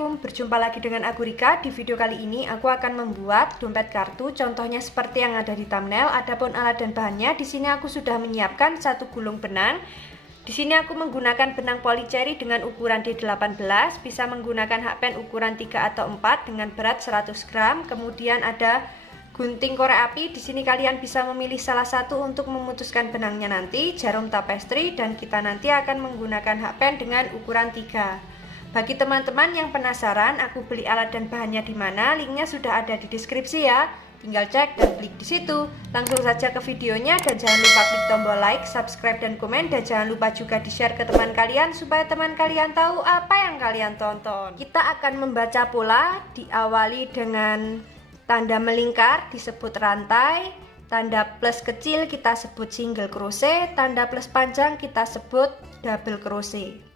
Assalamualaikum, berjumpa lagi dengan aku Rika. Di video kali ini aku akan membuat dompet kartu, contohnya seperti yang ada di thumbnail. Adapun alat dan bahannya, di sini aku sudah menyiapkan satu gulung benang. Di sini aku menggunakan benang polycherry dengan ukuran D18, bisa menggunakan hakpen ukuran 3 atau 4 dengan berat 100 gram. Kemudian ada gunting korek api. Di sini kalian bisa memilih salah satu untuk memutuskan benangnya nanti, jarum tapestri, dan kita nanti akan menggunakan hakpen dengan ukuran 3. Bagi teman-teman yang penasaran aku beli alat dan bahannya di mana, linknya sudah ada di deskripsi ya. Tinggal cek dan klik di situ. Langsung saja ke videonya dan jangan lupa klik tombol like, subscribe dan komen, dan jangan lupa juga di-share ke teman kalian supaya teman kalian tahu apa yang kalian tonton. Kita akan membaca pola, diawali dengan tanda melingkar disebut rantai, tanda plus kecil kita sebut single crochet, tanda plus panjang kita sebut double crochet.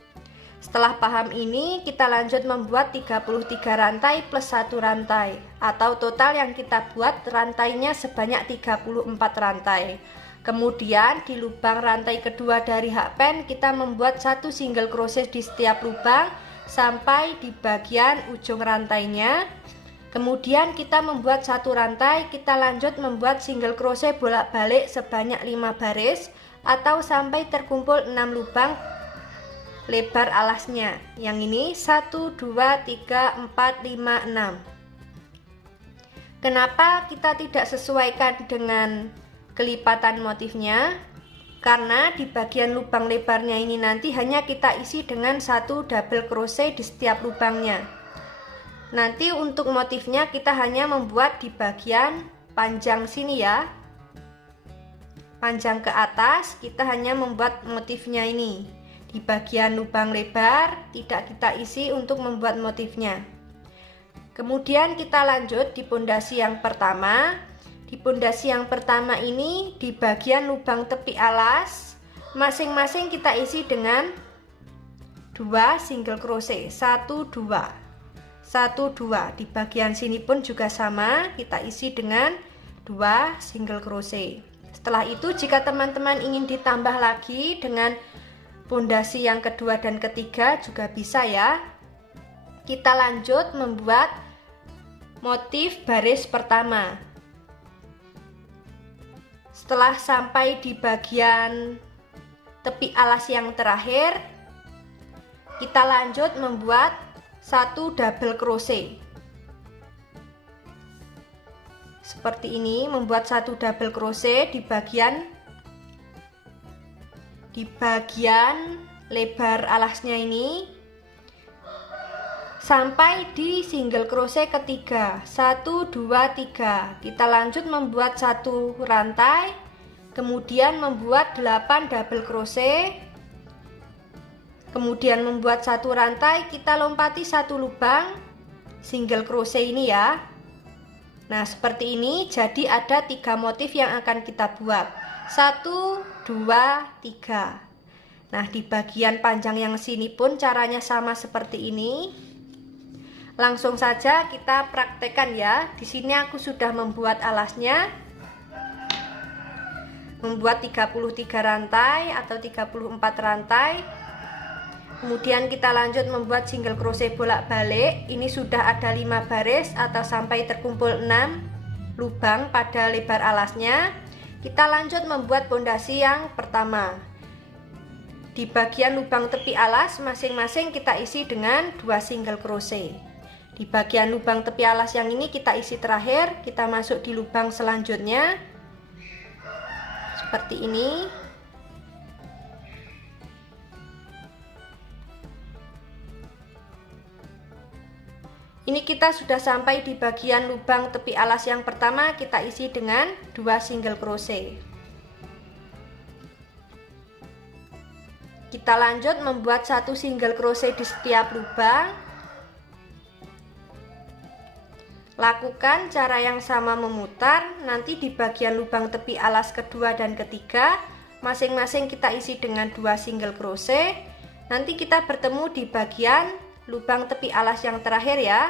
Setelah paham ini, kita lanjut membuat 33 rantai plus 1 rantai, atau total yang kita buat rantainya sebanyak 34 rantai. Kemudian di lubang rantai kedua dari hakpen kita membuat satu single crochet di setiap lubang sampai di bagian ujung rantainya. Kemudian kita membuat satu rantai, kita lanjut membuat single crochet bolak-balik sebanyak 5 baris atau sampai terkumpul 6 lubang lebar alasnya. Yang ini 1, 2, 3, 4, 5, 6. Kenapa kita tidak sesuaikan dengan kelipatan motifnya? Karena di bagian lubang lebarnya ini nanti hanya kita isi dengan satu double crochet di setiap lubangnya. Nanti untuk motifnya kita hanya membuat di bagian panjang sini ya. Panjang ke atas kita hanya membuat motifnya ini. Di bagian lubang lebar tidak kita isi untuk membuat motifnya. Kemudian kita lanjut di pondasi yang pertama. Di pondasi yang pertama ini di bagian lubang tepi alas masing-masing kita isi dengan 2 single crochet, 1 2 1 2. Di bagian sini pun juga sama, kita isi dengan 2 single crochet. Setelah itu jika teman-teman ingin ditambah lagi dengan pondasi yang kedua dan ketiga juga bisa ya. Kita lanjut membuat motif baris pertama. Setelah sampai di bagian tepi alas yang terakhir, kita lanjut membuat satu double crochet. Seperti ini, membuat satu double crochet di bagian lebar alasnya ini sampai di single crochet ketiga. 1 2 3. Kita lanjut membuat satu rantai, kemudian membuat 8 double crochet, kemudian membuat satu rantai, kita lompati satu lubang single crochet ini ya. Nah seperti ini, jadi ada 3 motif yang akan kita buat. 1 2 3. Nah di bagian panjang yang sini pun caranya sama seperti ini. Langsung saja kita praktekkan ya. Di sini aku sudah membuat alasnya, membuat 33 rantai atau 34 rantai. Kemudian kita lanjut membuat single crochet bolak-balik. Ini sudah ada 5 baris atau sampai terkumpul 6 lubang pada lebar alasnya. Kita lanjut membuat pondasi yang pertama. Di bagian lubang tepi alas masing-masing kita isi dengan 2 single crochet. Di bagian lubang tepi alas yang ini kita isi terakhir, kita masuk di lubang selanjutnya. Seperti ini. Ini kita sudah sampai di bagian lubang tepi alas yang pertama, kita isi dengan 2 single crochet. Kita lanjut membuat satu single crochet di setiap lubang. Lakukan cara yang sama memutar. Nanti di bagian lubang tepi alas kedua dan ketiga masing-masing kita isi dengan 2 single crochet. Nanti kita bertemu di bagian lubang tepi alas yang terakhir ya.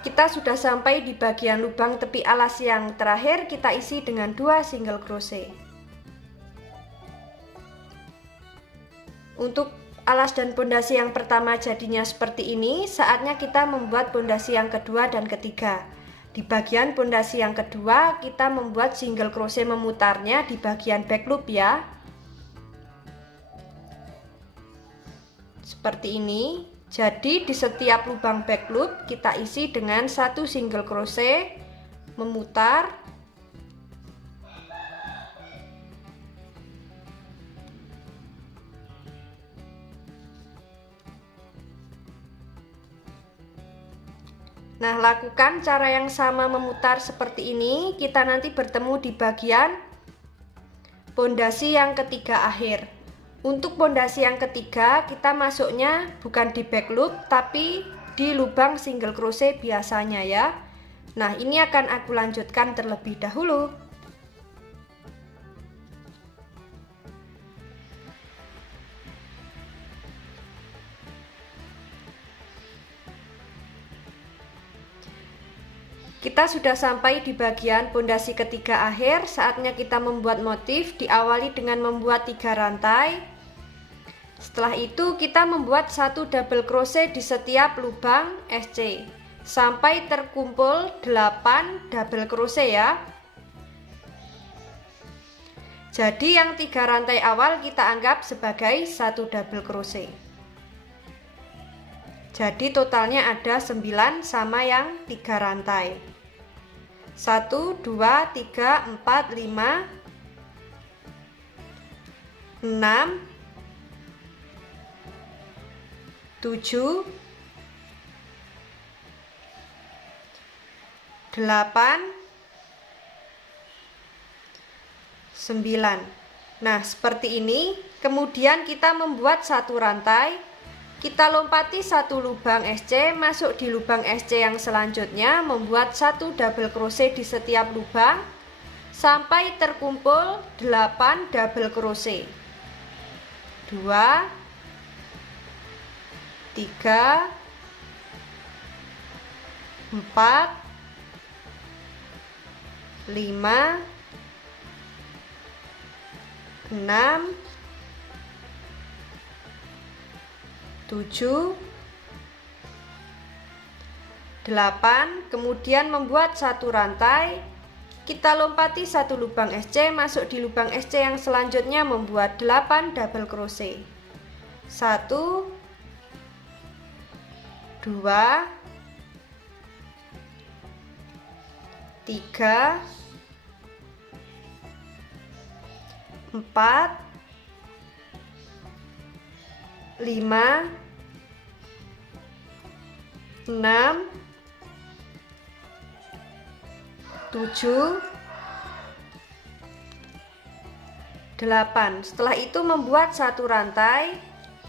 Kita sudah sampai di bagian lubang tepi alas yang terakhir, kita isi dengan 2 single crochet. Untuk alas dan pondasi yang pertama jadinya seperti ini, saatnya kita membuat pondasi yang kedua dan ketiga. Di bagian pondasi yang kedua, kita membuat single crochet memutarnya di bagian back loop ya. Seperti ini. Jadi di setiap lubang back loop kita isi dengan satu single crochet memutar. Nah, lakukan cara yang sama memutar seperti ini. Kita nanti bertemu di bagian pondasi yang ketiga akhir. Untuk pondasi yang ketiga, kita masuknya bukan di back loop tapi di lubang single crochet biasanya ya. Nah, ini akan aku lanjutkan terlebih dahulu. Kita sudah sampai di bagian pondasi ketiga akhir. Saatnya kita membuat motif. Diawali dengan membuat 3 rantai. Setelah itu kita membuat 1 double crochet di setiap lubang SC sampai terkumpul 8 double crochet ya. Jadi yang 3 rantai awal kita anggap sebagai 1 double crochet. Jadi totalnya ada 9 sama yang 3 rantai. 1, 2, 3, 4, 5, 6, 7, 8, 9. Nah, seperti ini. Kemudian kita membuat 1 rantai. Kita lompati 1 lubang SC, masuk di lubang SC yang selanjutnya, membuat 1 double crochet di setiap lubang sampai terkumpul 8 double crochet. 2, 3, 4, 5, 6, 7, 8, kemudian membuat 1 rantai. Kita lompati 1 lubang SC, masuk di lubang SC yang selanjutnya, membuat 8 double crochet. 1, 2, 3, 4, 5, 6, 7, 8. Setelah itu membuat 1 rantai.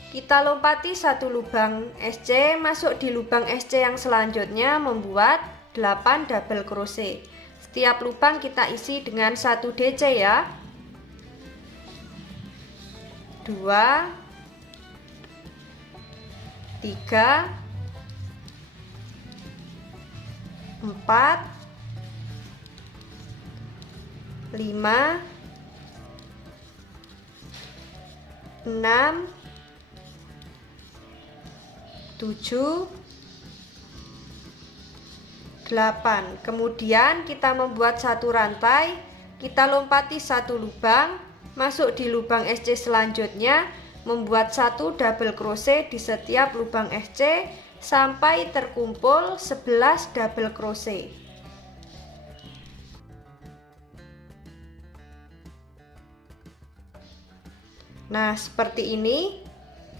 Kita lompati 1 lubang SC, masuk di lubang SC yang selanjutnya, membuat 8 double crochet. Setiap lubang kita isi dengan 1 DC ya. 2, 3, 4, 5, 6, 7, 8. Kemudian kita membuat 1 rantai. Kita lompati 1 lubang, masuk di lubang SC selanjutnya, membuat 1 double crochet di setiap lubang SC sampai terkumpul 11 double crochet. Nah, seperti ini.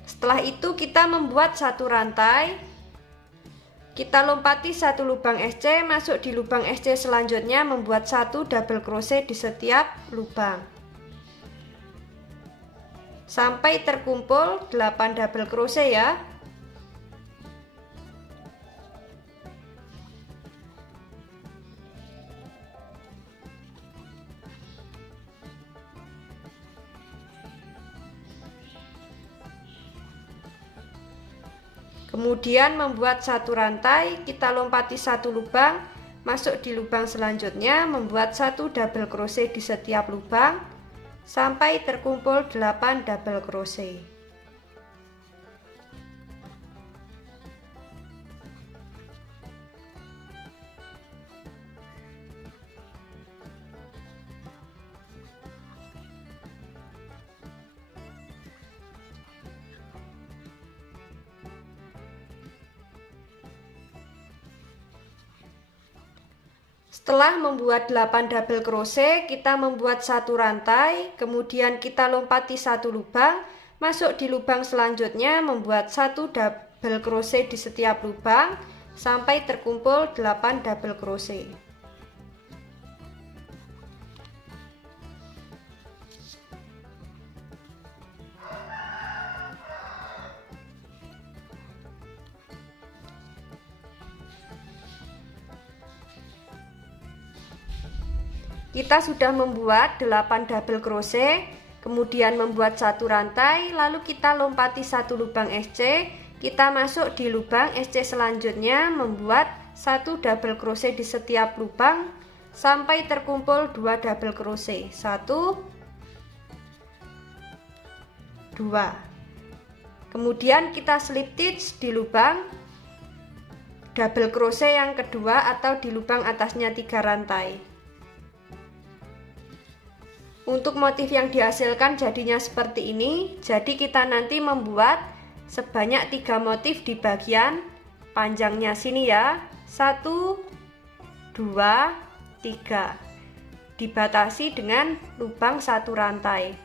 Setelah itu kita membuat 1 rantai. Kita lompati 1 lubang SC, masuk di lubang SC selanjutnya, membuat 1 double crochet di setiap lubang sampai terkumpul 8 double crochet ya. Kemudian membuat 1 rantai, kita lompati 1 lubang, masuk di lubang selanjutnya, membuat 1 double crochet di setiap lubang sampai terkumpul 8 double crochet. Setelah membuat 8 double crochet, kita membuat satu rantai, kemudian kita lompati satu lubang, masuk di lubang selanjutnya, membuat satu double crochet di setiap lubang sampai terkumpul 8 double crochet. Kita sudah membuat 8 double crochet, kemudian membuat satu rantai, lalu kita lompati satu lubang SC, kita masuk di lubang SC selanjutnya, membuat satu double crochet di setiap lubang sampai terkumpul 2 double crochet. 1 2. Kemudian kita slip stitch di lubang double crochet yang kedua atau di lubang atasnya 3 rantai. Untuk motif yang dihasilkan jadinya seperti ini. Jadi kita nanti membuat sebanyak 3 motif di bagian panjangnya sini ya. 1 2 3. Dibatasi dengan lubang satu rantai.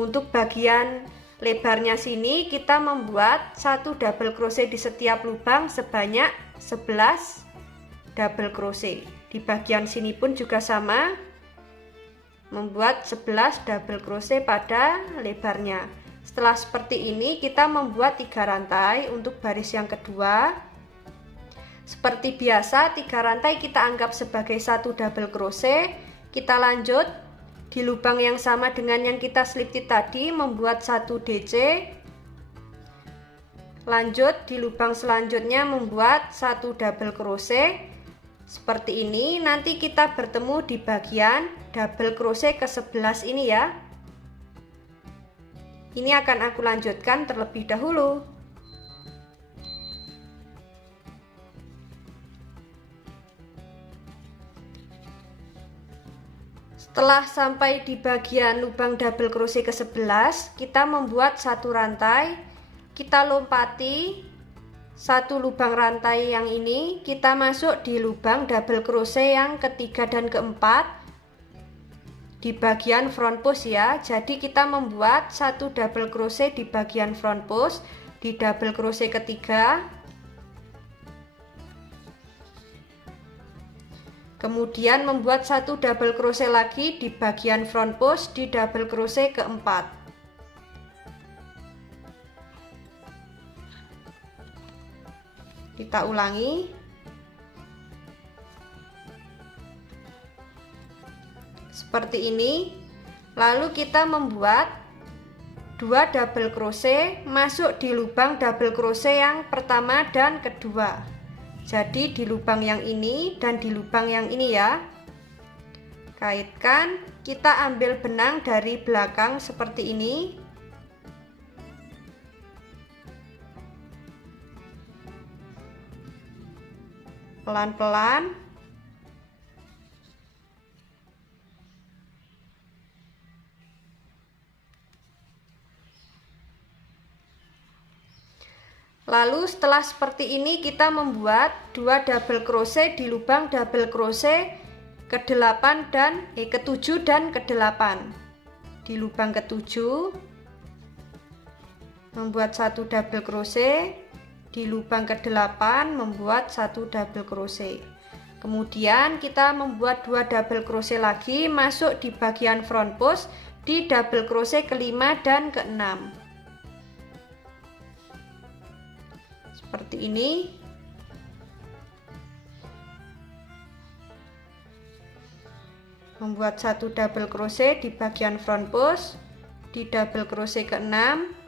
Untuk bagian lebarnya sini kita membuat satu double crochet di setiap lubang sebanyak 11 double crochet. Di bagian sini pun juga sama, membuat 11 double crochet pada lebarnya. Setelah seperti ini kita membuat 3 rantai untuk baris yang kedua. Seperti biasa 3 rantai kita anggap sebagai satu double crochet. Kita lanjut di lubang yang sama dengan yang kita slip stitch tadi, membuat 1 DC. Lanjut di lubang selanjutnya membuat 1 double crochet. Seperti ini. Nanti kita bertemu di bagian double crochet ke-11 ini ya. Ini akan aku lanjutkan terlebih dahulu. Setelah sampai di bagian lubang double crochet ke-11, kita membuat satu rantai, kita lompati satu lubang rantai yang ini, kita masuk di lubang double crochet yang ketiga dan keempat di bagian front post ya. Jadi kita membuat satu double crochet di bagian front post di double crochet ketiga, kemudian membuat satu double crochet lagi di bagian front post di double crochet keempat. Kita ulangi. Seperti ini. Lalu kita membuat 2 double crochet masuk di lubang double crochet yang pertama dan kedua. Jadi di lubang yang ini dan di lubang yang ini ya. Kaitkan, kita ambil benang dari belakang seperti ini. Pelan-pelan. Lalu setelah seperti ini kita membuat 2 double crochet di lubang double crochet ke-8 dan ke-7 dan ke-8. Di lubang ke-7 membuat 1 double crochet, di lubang ke-8 membuat 1 double crochet. Kemudian kita membuat 2 double crochet lagi masuk di bagian front post di double crochet ke-5 dan ke-6. Seperti ini. Membuat 1 double crochet di bagian front post di double crochet ke-6.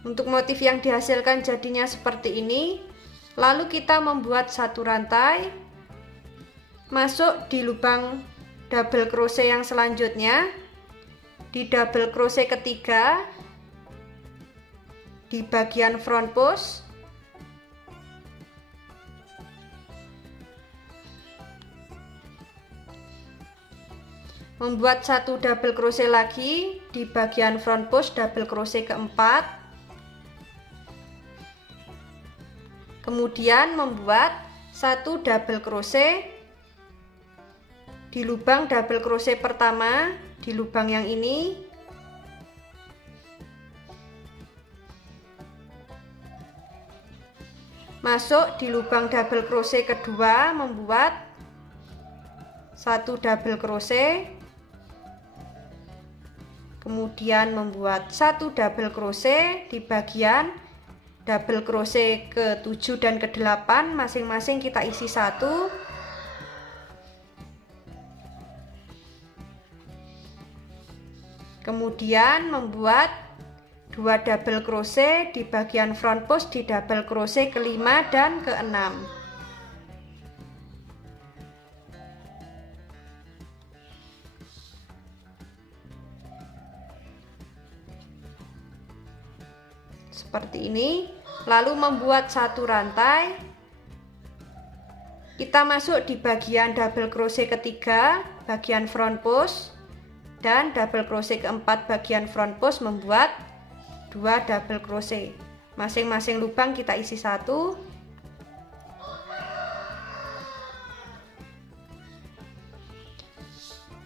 Untuk motif yang dihasilkan jadinya seperti ini. Lalu kita membuat 1 rantai masuk di lubang double crochet yang selanjutnya di double crochet ketiga di bagian front post, membuat 1 double crochet lagi di bagian front post double crochet keempat. Kemudian membuat 1 double crochet di lubang double crochet pertama di lubang yang ini. Masuk di lubang double crochet kedua, membuat 1 double crochet, kemudian membuat 1 double crochet di bagian double crochet ke-7 dan ke-8, masing-masing kita isi 1. Kemudian membuat 2 double crochet di bagian front post di double crochet ke-5 dan ke-6. Seperti ini. Lalu membuat 1 rantai. Kita masuk di bagian double crochet ketiga, bagian front post, dan double crochet keempat bagian front post, membuat 2 double crochet. Masing-masing lubang kita isi 1.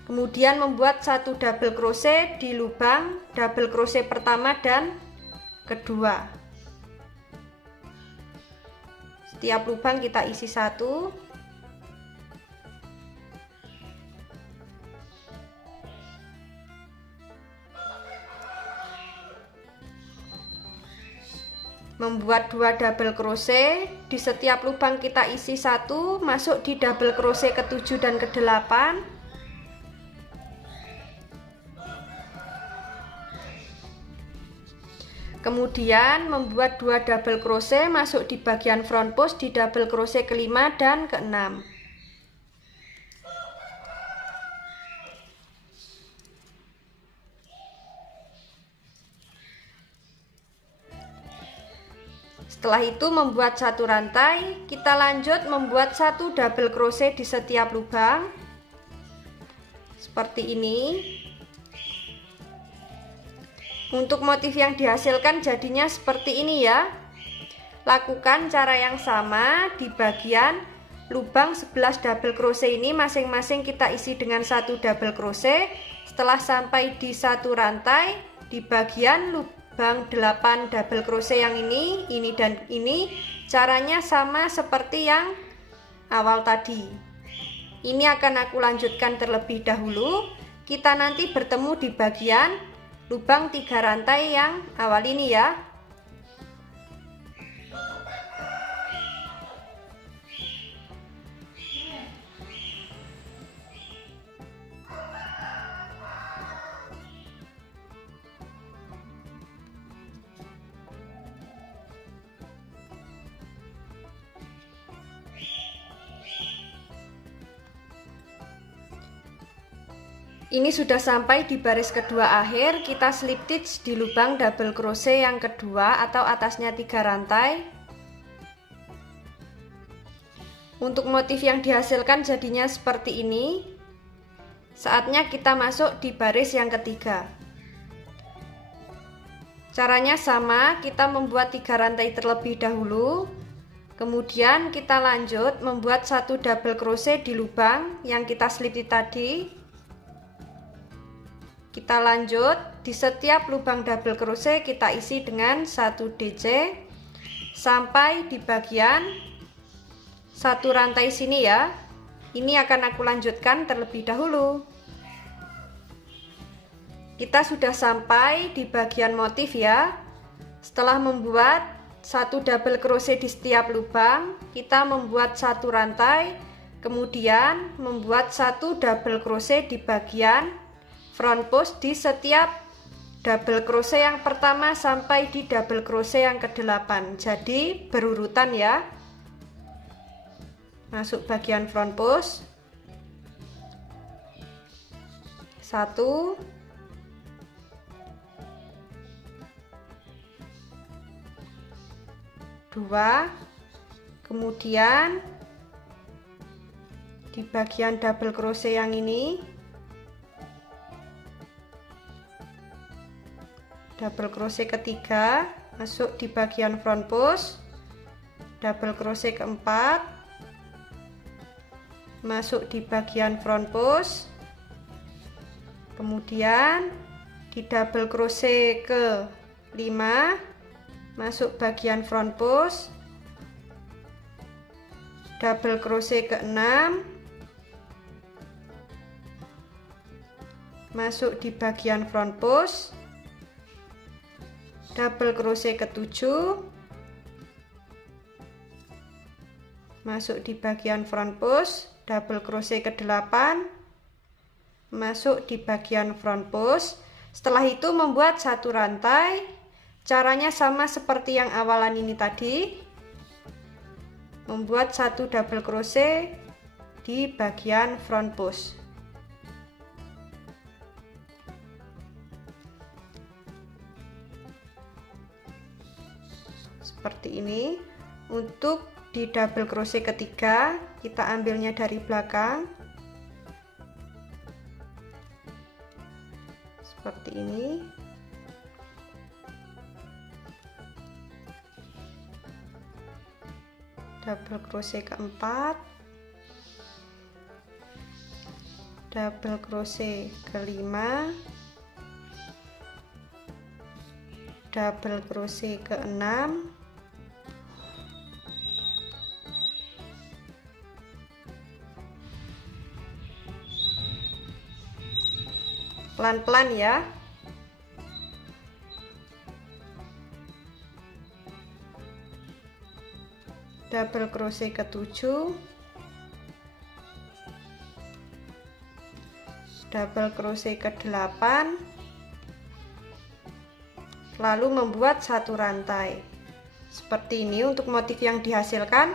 Kemudian membuat 1 double crochet di lubang double crochet pertama dan kedua. Setiap lubang kita isi 1. Membuat 2 double crochet di setiap lubang kita isi 1, masuk di double crochet ke-7 dan ke-8. Kemudian membuat 2 double crochet masuk di bagian front post di double crochet ke-5 dan ke-6. Setelah itu membuat 1 rantai, kita lanjut membuat 1 double crochet di setiap lubang. Seperti ini. Untuk motif yang dihasilkan jadinya seperti ini ya. Lakukan cara yang sama di bagian lubang 11 double crochet ini, masing-masing kita isi dengan 1 double crochet. Setelah sampai di 1 rantai, di bagian lubang 8 double crochet yang ini dan ini, caranya sama seperti yang awal tadi. Ini akan aku lanjutkan terlebih dahulu. Kita nanti bertemu di bagian lubang 3 rantai yang awal ini ya. Ini sudah sampai di baris kedua akhir, kita slip stitch di lubang double crochet yang kedua atau atasnya 3 rantai. Untuk motif yang dihasilkan jadinya seperti ini. Saatnya kita masuk di baris yang ketiga. Caranya sama, kita membuat 3 rantai terlebih dahulu. Kemudian kita lanjut membuat 1 double crochet di lubang yang kita slip tadi. Kita lanjut di setiap lubang double crochet kita isi dengan 1 DC sampai di bagian 1 rantai sini ya. Ini akan aku lanjutkan terlebih dahulu. Kita sudah sampai di bagian motif ya. Setelah membuat 1 double crochet di setiap lubang, kita membuat 1 rantai, kemudian membuat 1 double crochet di bagian front post di setiap double crochet yang pertama sampai di double crochet yang ke-8. Jadi berurutan ya. Masuk bagian front post. 1, 2, kemudian di bagian double crochet yang ini double crochet ketiga, masuk di bagian front post, double crochet keempat, masuk di bagian front post, kemudian di double crochet ke 5, masuk bagian front post, double crochet ke 6, masuk di bagian front post, double crochet ke 7, masuk di bagian front post, double crochet ke 8, masuk di bagian front post. Setelah itu membuat satu rantai. Caranya sama seperti yang awalan ini tadi, membuat satu double crochet di bagian front post. Seperti ini. Untuk di double crochet ketiga, kita ambilnya dari belakang seperti ini. Double crochet keempat, double crochet kelima, double crochet keenam, pelan-pelan ya. Double crochet ke-7, double crochet ke-8, lalu membuat satu rantai. Seperti ini untuk motif yang dihasilkan.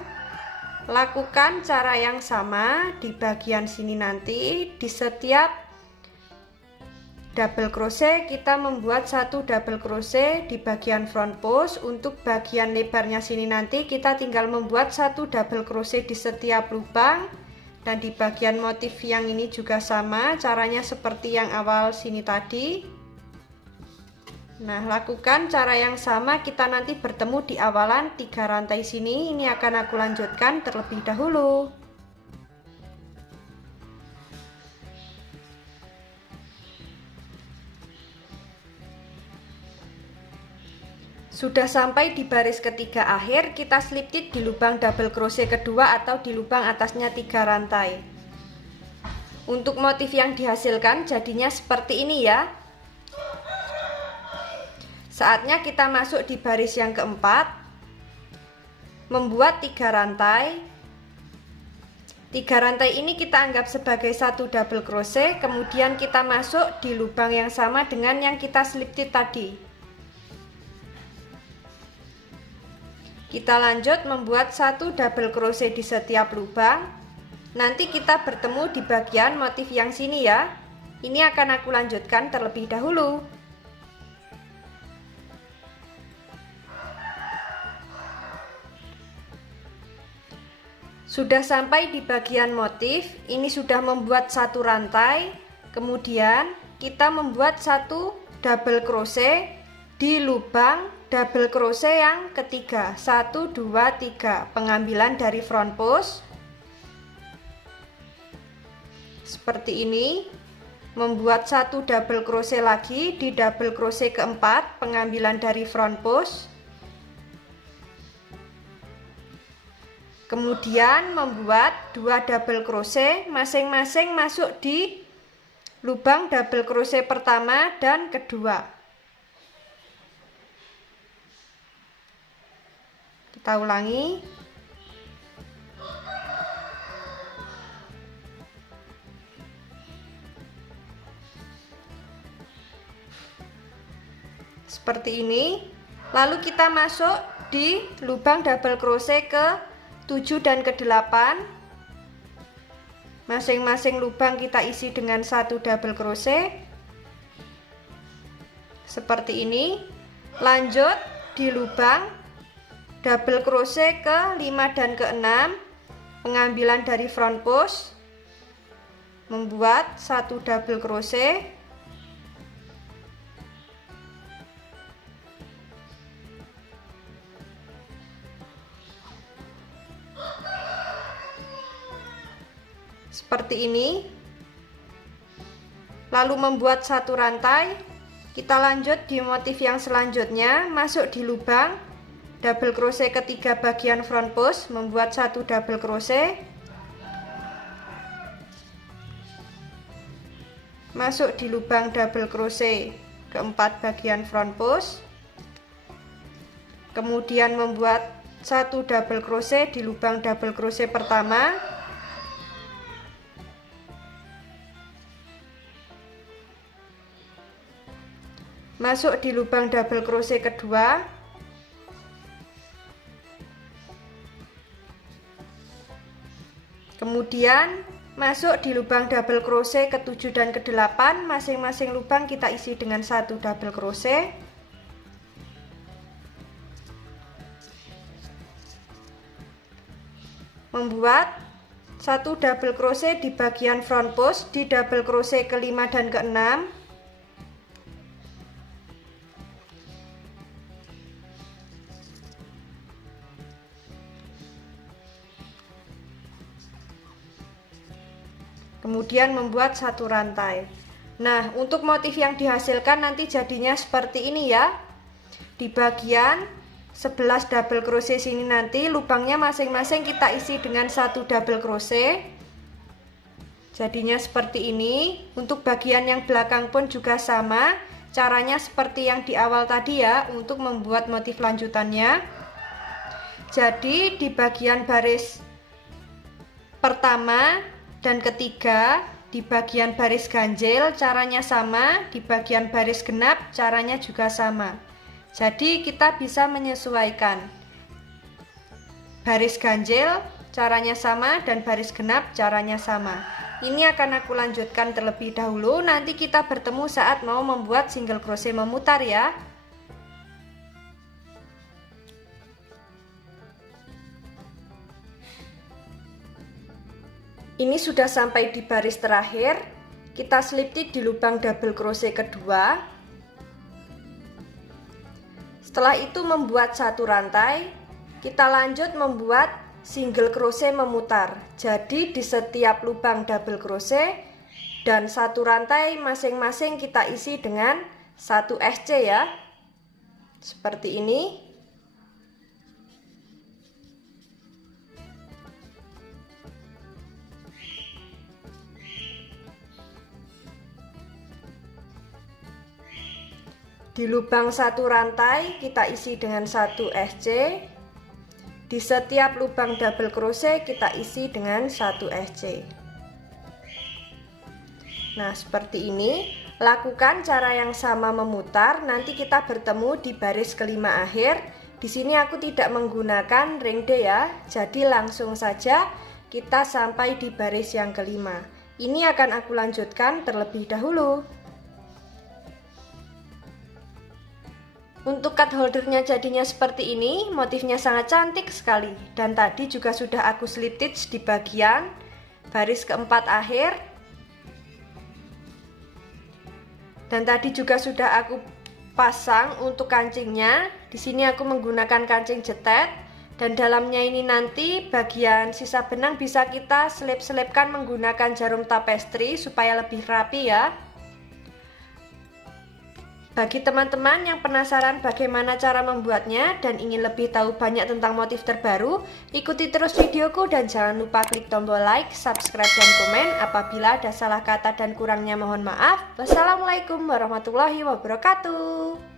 Lakukan cara yang sama di bagian sini nanti. Di setiap double crochet kita membuat satu double crochet di bagian front post. Untuk bagian lebarnya sini nanti kita tinggal membuat satu double crochet di setiap lubang. Dan di bagian motif yang ini juga sama, caranya seperti yang awal sini tadi. Nah, lakukan cara yang sama, kita nanti bertemu di awalan 3 rantai sini. Ini akan aku lanjutkan terlebih dahulu. Sudah sampai di baris ketiga akhir, kita slip stitch di lubang double crochet kedua atau di lubang atasnya 3 rantai. Untuk motif yang dihasilkan jadinya seperti ini ya. Saatnya kita masuk di baris yang keempat, membuat 3 rantai. 3 rantai ini kita anggap sebagai satu double crochet, kemudian kita masuk di lubang yang sama dengan yang kita slip stitch tadi. Kita lanjut membuat satu double crochet di setiap lubang. Nanti kita bertemu di bagian motif yang sini ya. Ini akan aku lanjutkan terlebih dahulu. Sudah sampai di bagian motif, ini sudah membuat satu rantai. Kemudian kita membuat satu double crochet di lubang double crochet yang ketiga. 1, 2, 3, pengambilan dari front post seperti ini. Membuat satu double crochet lagi di double crochet keempat, pengambilan dari front post. Kemudian membuat 2 double crochet, masing-masing masuk di lubang double crochet pertama dan kedua. Kita ulangi. Seperti ini. Lalu kita masuk di lubang double crochet ke 7 dan ke 8. Masing-masing lubang kita isi dengan satu double crochet. Seperti ini. Lanjut di lubang double crochet ke 5 dan ke 6, pengambilan dari front post, membuat satu double crochet, seperti ini, lalu membuat satu rantai. Kita lanjut di motif yang selanjutnya, masuk di lubang double crochet ketiga bagian front post, membuat satu double crochet, masuk di lubang double crochet keempat bagian front post, kemudian membuat satu double crochet di lubang double crochet pertama, masuk di lubang double crochet kedua, kemudian masuk di lubang double crochet ke-7 dan ke-8. Masing-masing lubang kita isi dengan satu double crochet, membuat satu double crochet di bagian front post di double crochet ke-5 dan ke-6, kemudian membuat satu rantai. Nah, untuk motif yang dihasilkan nanti jadinya seperti ini ya. Di bagian 11 double crochet sini nanti lubangnya masing-masing kita isi dengan satu double crochet. Jadinya seperti ini. Untuk bagian yang belakang pun juga sama. Caranya seperti yang di awal tadi ya, untuk membuat motif lanjutannya. Jadi di bagian baris pertama dan ketiga, di bagian baris ganjil caranya sama, di bagian baris genap caranya juga sama. Jadi kita bisa menyesuaikan. Baris ganjil caranya sama dan baris genap caranya sama. Ini akan aku lanjutkan terlebih dahulu, nanti kita bertemu saat mau membuat single crochet memutar ya. Ini sudah sampai di baris terakhir. Kita slip stitch di lubang double crochet kedua. Setelah itu membuat satu rantai. Kita lanjut membuat single crochet memutar. Jadi di setiap lubang double crochet dan satu rantai masing-masing kita isi dengan satu SC ya. Seperti ini. Di lubang satu rantai kita isi dengan satu SC. Di setiap lubang double crochet kita isi dengan satu SC. Nah, seperti ini. Lakukan cara yang sama memutar. Nanti kita bertemu di baris kelima akhir. Di sini aku tidak menggunakan ring D ya. Jadi langsung saja kita sampai di baris yang kelima. Ini akan aku lanjutkan terlebih dahulu. Untuk cut holdernya jadinya seperti ini, motifnya sangat cantik sekali. Dan tadi juga sudah aku slip stitch di bagian baris keempat akhir. Dan tadi juga sudah aku pasang untuk kancingnya. Di sini aku menggunakan kancing jetet. Dan dalamnya ini nanti bagian sisa benang bisa kita selip-selipkan menggunakan jarum tapestri supaya lebih rapi ya. Bagi teman-teman yang penasaran bagaimana cara membuatnya dan ingin lebih tahu banyak tentang motif terbaru, ikuti terus videoku dan jangan lupa klik tombol like, subscribe, dan komen. Apabila ada salah kata dan kurangnya mohon maaf. Wassalamualaikum warahmatullahi wabarakatuh.